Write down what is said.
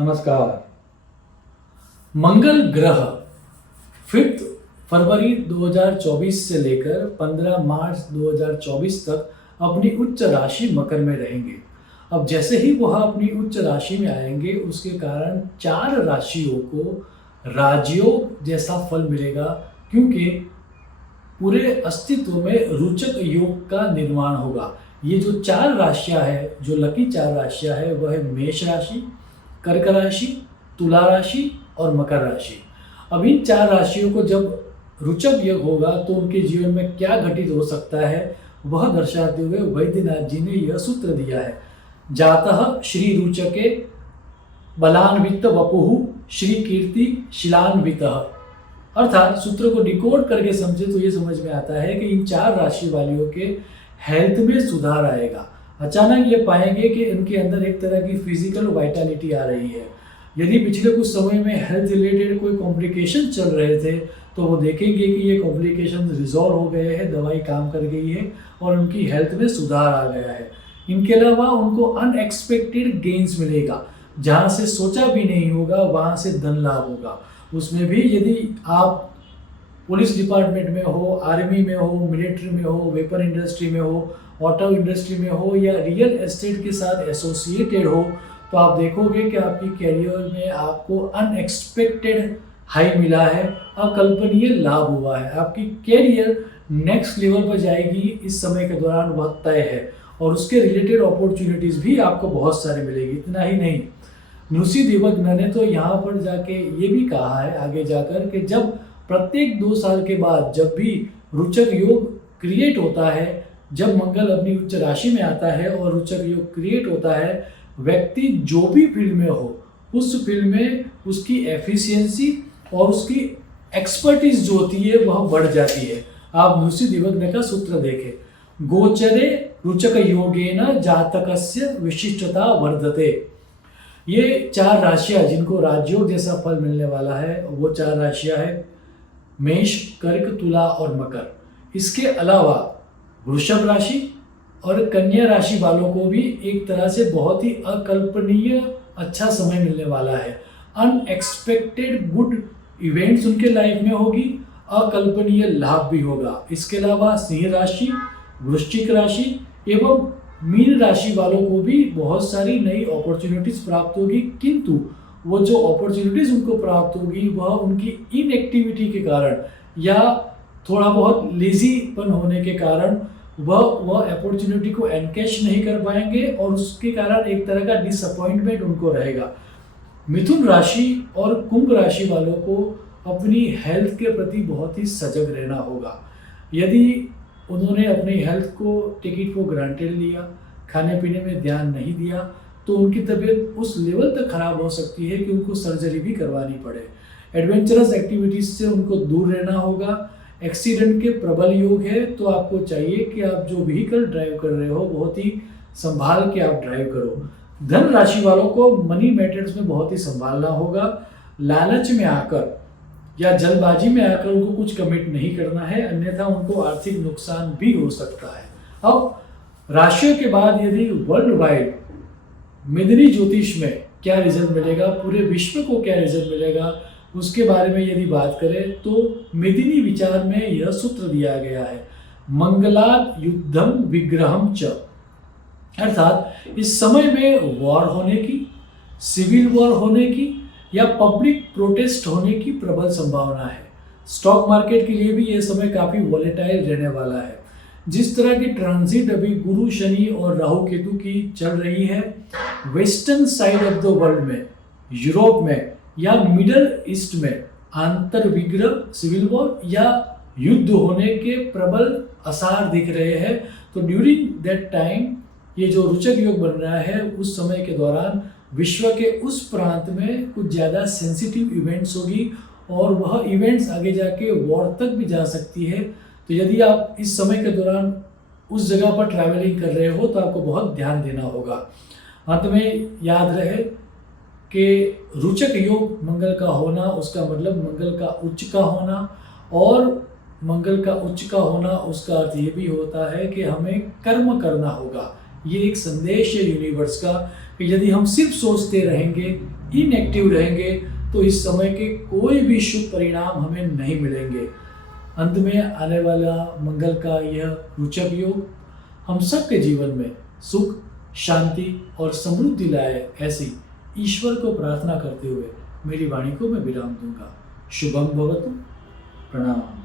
नमस्कार। मंगल ग्रह 5 फरवरी 2024 से लेकर 15 मार्च 2024 तक अपनी उच्च राशि मकर में रहेंगे। अब जैसे ही वह अपनी उच्च राशि में आएंगे उसके कारण 4 राशियों को राजयोग जैसा फल मिलेगा, क्योंकि पूरे अस्तित्व में रोचक योग का निर्माण होगा। ये जो 4 राशियां हैं, जो लकी 4 राशियां हैं, वह है मेष राशि, कर्क राशि, तुला राशि और मकर राशि। अब इन 4 राशियों को जब रोचक योग होगा तो उनके जीवन में क्या घटित हो सकता है, वह दर्शाते हुए वैद्यनाथ जी ने यह सूत्र दिया है। जातः श्री रुचके बलान्वित वपुः श्री कीर्ति शिलान्वितः। अर्थात सूत्र को डिकोड करके समझे तो ये समझ में आता है कि इन 4 राशि वालियों के हेल्थ में सुधार आएगा। अचानक ये पाएंगे कि इनके अंदर एक तरह की फिजिकल वाइटलिटी आ रही है। यदि पिछले कुछ समय में हेल्थ रिलेटेड कोई कॉम्प्लिकेशन चल रहे थे तो वो देखेंगे कि ये कॉम्प्लिकेशन रिजॉल्व हो गए हैं, दवाई काम कर गई है और उनकी हेल्थ में सुधार आ गया है। इनके अलावा उनको अनएक्सपेक्टेड गेन्स मिलेगा, जहाँ से सोचा भी नहीं होगा वहाँ से धन लाभ होगा। उसमें भी यदि आप पुलिस डिपार्टमेंट में हो, आर्मी में हो, मिलिट्री में हो, वेपन इंडस्ट्री में हो, ऑटो इंडस्ट्री में हो या रियल एस्टेट के साथ एसोसिएटेड हो, तो आप देखोगे कि आपकी कैरियर में आपको अनएक्सपेक्टेड हाई मिला है, अकल्पनीय लाभ हुआ है। आपकी कैरियर नेक्स्ट लेवल पर जाएगी, इस समय के दौरान वह तय है और उसके रिलेटेड अपॉर्चुनिटीज़ भी आपको बहुत सारे मिलेगी। इतना ही नहीं, ऋषि देवज्ञ ने तो यहाँ पर जाके ये भी कहा है आगे जाकर कि जब प्रत्येक 2 साल के बाद जब भी रोचक योग क्रिएट होता है, जब मंगल अपनी उच्च राशि में आता है और रोचक योग क्रिएट होता है, व्यक्ति जो भी फील्ड में हो उस फील्ड में उसकी एफिशिएंसी और उसकी एक्सपर्टीज जो होती है वह बढ़ जाती है। आप ऋषि देवज्ञ का सूत्र देखें, गोचरे रोचक योगेन जातकस्य विशिष्टता वर्धते। ये 4 राशियां जिनको राजयोग जैसा फल मिलने वाला है, वो 4 राशियां हैं मेष, कर्क, तुला और मकर। इसके अलावा वृषभ राशि और कन्या राशि वालों को भी एक तरह से बहुत ही अकल्पनीय अच्छा समय मिलने वाला है। अनएक्सपेक्टेड गुड इवेंट्स उनके लाइफ में होगी, अकल्पनीय लाभ भी होगा। इसके अलावा सिंह राशि, वृश्चिक राशि एवं मीन राशि वालों को भी बहुत सारी नई अपॉर्चुनिटीज प्राप्त होगी, किंतु वो जो अपॉर्चुनिटीज उनको प्राप्त होगी वह उनकी इनएक्टिविटी के कारण या थोड़ा बहुत लेजीपन होने के कारण वह अपॉर्चुनिटी को एनकैश नहीं कर पाएंगे और उसके कारण एक तरह का डिसअपॉइंटमेंट उनको रहेगा। मिथुन राशि और कुंभ राशि वालों को अपनी हेल्थ के प्रति बहुत ही सजग रहना होगा। यदि उन्होंने अपनी हेल्थ को टेक इट फॉर ग्रांटेड लिया, खाने पीने में ध्यान नहीं दिया, तो उनकी तबीयत उस लेवल तक खराब हो सकती है कि उनको सर्जरी भी करवानी पड़े। एडवेंचरस एक्टिविटीज से उनको दूर रहना होगा। एक्सीडेंट के प्रबल योग है, तो आपको चाहिए कि आप जो व्हीकल ड्राइव कर रहे हो बहुत ही संभाल के आप ड्राइव करो। धन राशि वालों को मनी मैटर्स में बहुत ही संभालना होगा। लालच में आकर या जल्दबाजी में आकर उनको कुछ कमिट नहीं करना है, अन्यथा उनको आर्थिक नुकसान भी हो सकता है। अब राशियों के बाद यदि वर्ल्ड वाइड मेदिनी ज्योतिष में क्या रिजल्ट मिलेगा, पूरे विश्व को क्या रिजल्ट मिलेगा, उसके बारे में यदि बात करें तो मेदिनी विचार में यह सूत्र दिया गया है, मंगलाद युद्धम विग्रहम च। अर्थात इस समय में वॉर होने की, सिविल वॉर होने की या पब्लिक प्रोटेस्ट होने की प्रबल संभावना है। स्टॉक मार्केट के लिए भी यह समय काफ़ी वॉलेटाइल रहने वाला है। जिस तरह की ट्रांजिट अभी गुरु, शनि और राहु केतु की चल रही है, western side of the world में, यूरोप में या मिडल ईस्ट में आंतर विग्रह, सिविल वॉर या युद्ध होने के प्रबल आसार दिख रहे हैं। तो ड्यूरिंग दैट टाइम ये जो रोचक योग बन रहा है, उस समय के दौरान विश्व के उस प्रांत में कुछ ज़्यादा सेंसिटिव इवेंट्स होगी और वह इवेंट्स आगे जाके वॉर तक भी जा सकती है। तो यदि आप इस समय के दौरान उस जगह पर ट्रैवलिंग कर रहे हो तो आपको बहुत ध्यान देना होगा। अंत में याद रहे कि रोचक योग मंगल का होना, उसका मतलब मंगल का उच्च का होना, और मंगल का उच्च का होना उसका अर्थ ये भी होता है कि हमें कर्म करना होगा। ये एक संदेश है यूनिवर्स का कि यदि हम सिर्फ सोचते रहेंगे इनएक्टिव रहेंगे तो इस समय के कोई भी शुभ परिणाम हमें नहीं मिलेंगे। अंत में आने वाला मंगल का यह रोचक योग हम सबके जीवन में सुख, शांति और समृद्धि लाए, ऐसी ईश्वर को प्रार्थना करते हुए मेरी वाणी को मैं विराम दूंगा। शुभम भवतु। प्रणाम।